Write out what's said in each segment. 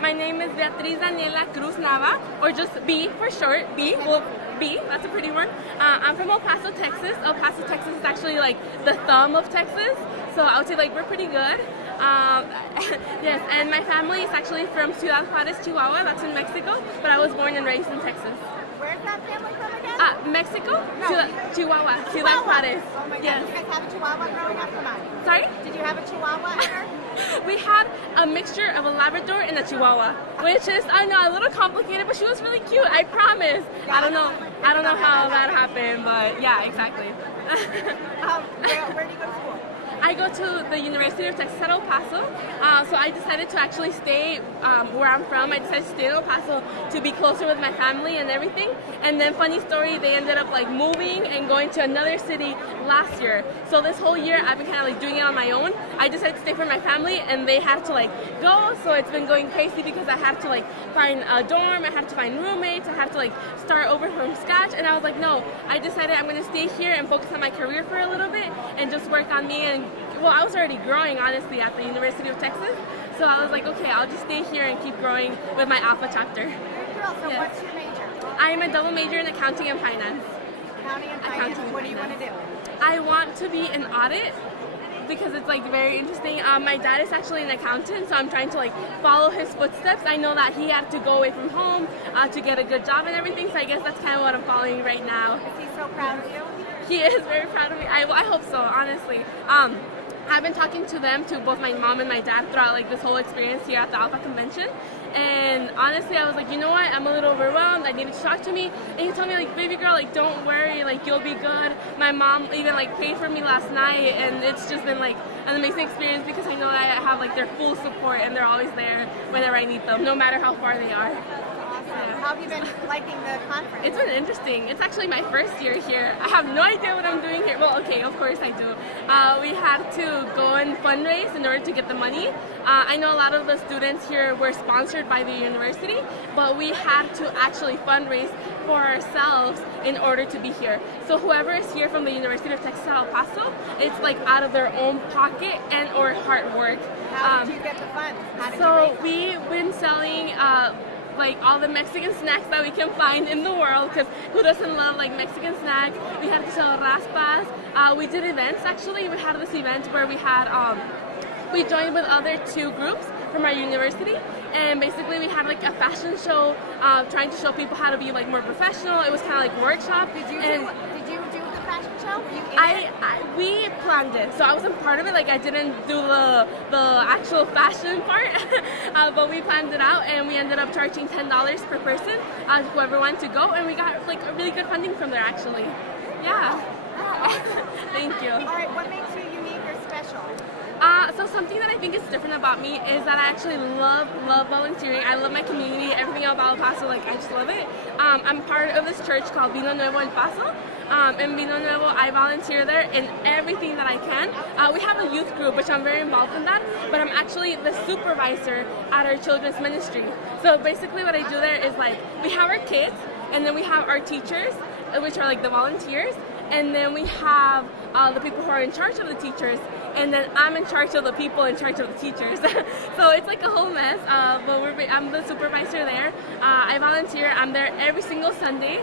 My name is Beatriz Daniela Cruz Nava, or just B for short. B. Well, B. That's a pretty one. I'm from El Paso, Texas. El Paso, Texas is actually like the thumb of Texas, so I would say like we're pretty good. Yes, and my family is actually from Ciudad Juarez, Chihuahua. That's in Mexico, but I was born and raised in Texas. Where's that family from again? Mexico? No. Chihuahua. Ciudad Juarez. Oh my God. Yes. Did you guys have a Chihuahua growing up? Come on. Sorry? Did you have a Chihuahua ever? We had a mixture of a Labrador and a Chihuahua, which is, I know, a little complicated, but she was really cute, I promise. I don't know how that happened, but yeah, exactly. Where do you go to school? I go to the University of Texas at El Paso, so I decided to actually stay where I'm from. I decided to stay in El Paso to be closer with my family and everything. And then, funny story, they ended up like moving and going to another city last year. So this whole year, I've been kind of like doing it on my own. I decided to stay for my family, and they had to like go. So it's been going crazy because I had to like find a dorm, I had to find roommates, I had to like start over from scratch. And I was like, no, I decided I'm going to stay here and focus on my career for a little bit and just work on me. And well, I was already growing, honestly, at the University of Texas. So I was like, okay, I'll just stay here and keep growing with my Alpha chapter. Girl, so Yes. what's your major? I am a double major in accounting and finance. Accounting and finance. Accounting What do you want finance. to do? I want to be an audit because it's like very interesting. My dad is actually an accountant, so I'm trying to like follow his footsteps. I know that he had to go away from home to get a good job and everything, so I guess that's kind of what I'm following right now. Is he so proud of you? He is very proud of me. I hope so, honestly. I've been talking to them, to both my mom and my dad, throughout like this whole experience here at the Alpha Convention. And honestly, I was like, you know what? I'm a little overwhelmed. I needed to talk to me. And he told me, like, baby girl, like, don't worry, like, you'll be good. My mom even like prayed for me last night, and it's just been like an amazing experience because I know that I have like their full support, and they're always there whenever I need them, no matter how far they are. Awesome. How have you been liking the conference? It's been interesting. It's actually my first year here. I have no idea what I'm doing here. Well, okay, of course I do. We had to go and fundraise in order to get the money. I know a lot of the students here were sponsored by the university, but we had to actually fundraise for ourselves in order to be here. So whoever is here from the University of Texas at El Paso, it's like out of their own pocket and or hard work. How did you get the funds? How did you So raise them? we've been selling like all the Mexican snacks that we can find in the world, because who doesn't love like Mexican snacks? We had to sell raspas. We did events actually. We had this event where we had we joined with other two groups from our university, and basically we had like a fashion show trying to show people how to be like more professional. It was kind of like workshop. Did you do the fashion show? Were you in it? We planned it, so I wasn't part of it. Like I didn't do the actual fashion part, but we planned it out, and we ended up charging $10 per person, whoever wanted to go, and we got like a really good funding from there actually. Yeah. Thank you. All right, what makes you unique or special? So something that I think is different about me is that I actually love volunteering. I love my community, everything about El Paso, like I just love it. I'm part of this church called Vino Nuevo El Paso. In Vino Nuevo, I volunteer there in everything that I can. We have a youth group, which I'm very involved in that, but I'm actually the supervisor at our children's ministry. So basically what I do there is like, we have our kids, and then we have our teachers, which are like the volunteers, and then we have the people who are in charge of the teachers, and then I'm in charge of the people in charge of the teachers. So it's like a whole mess, but I'm the supervisor there. I volunteer. I'm there every single Sunday,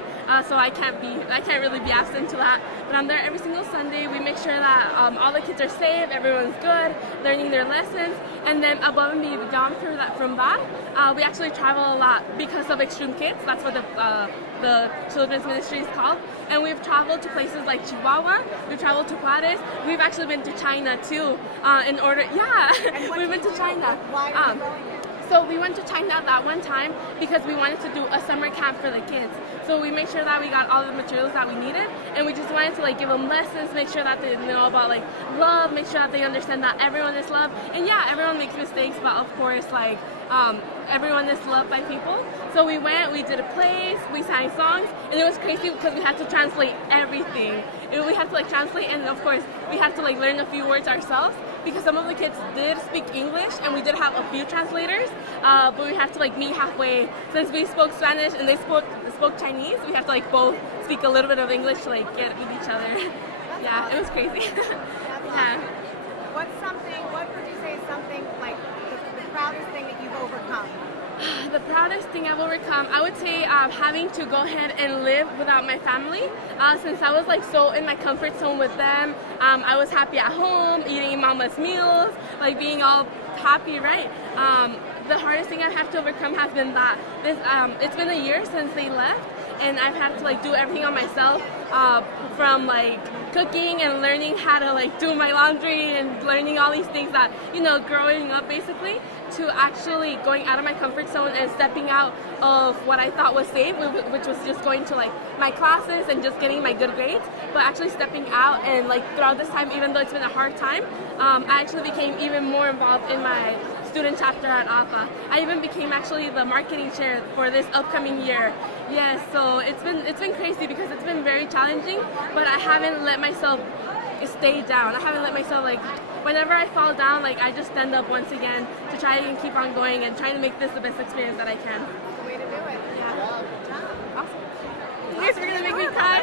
so I can't really be absent to that, but I'm there every single Sunday. We make sure that all the kids are safe, everyone's good, learning their lessons, and then above and beyond from that, we actually travel a lot because of Extreme Kids. That's what the children's ministry is called. And we've traveled to places like Chihuahua, we've traveled to Juarez, we've actually been to China too, we've been to China. Why are you going there? So we went to China that one time because we wanted to do a summer camp for the kids. So we made sure that we got all the materials that we needed, and we just wanted to like give them lessons, make sure that they know about like love, make sure that they understand that everyone is loved. And yeah, everyone makes mistakes, but of course like everyone is loved by people. So we went, we did a plays, we sang songs, and it was crazy because we had to translate everything. We had to like translate, and of course we had to like learn a few words ourselves, because some of the kids did speak English and we did have a few translators, but we had to like meet halfway. Since we spoke Spanish and they spoke Chinese, we have to like both speak a little bit of English to like get with each other. Yeah, it was crazy. Yeah. What would you say is something like the proudest thing that you've overcome? The proudest thing I've overcome, I would say having to go ahead and live without my family. Since I was like so in my comfort zone with them, I was happy at home, eating mama's meals, like being all happy, right? The hardest thing I've had to overcome has been that it's been a year since they left, and I've had to like do everything on myself, from like cooking and learning how to like do my laundry and learning all these things that, you know, growing up basically, to actually going out of my comfort zone and stepping out of what I thought was safe, which was just going to like my classes and just getting my good grades, but actually stepping out. And like throughout this time, even though it's been a hard time, I actually became even more involved in my student chapter at APA. I even became actually the marketing chair for this upcoming year. Yes, so it's been crazy because it's been very challenging, but I haven't let myself stay down. I haven't let myself like, whenever I fall down, like I just stand up once again to try and keep on going and trying to make this the best experience that I can. Way to do it. Yeah. Awesome. You guys were gonna make me cry.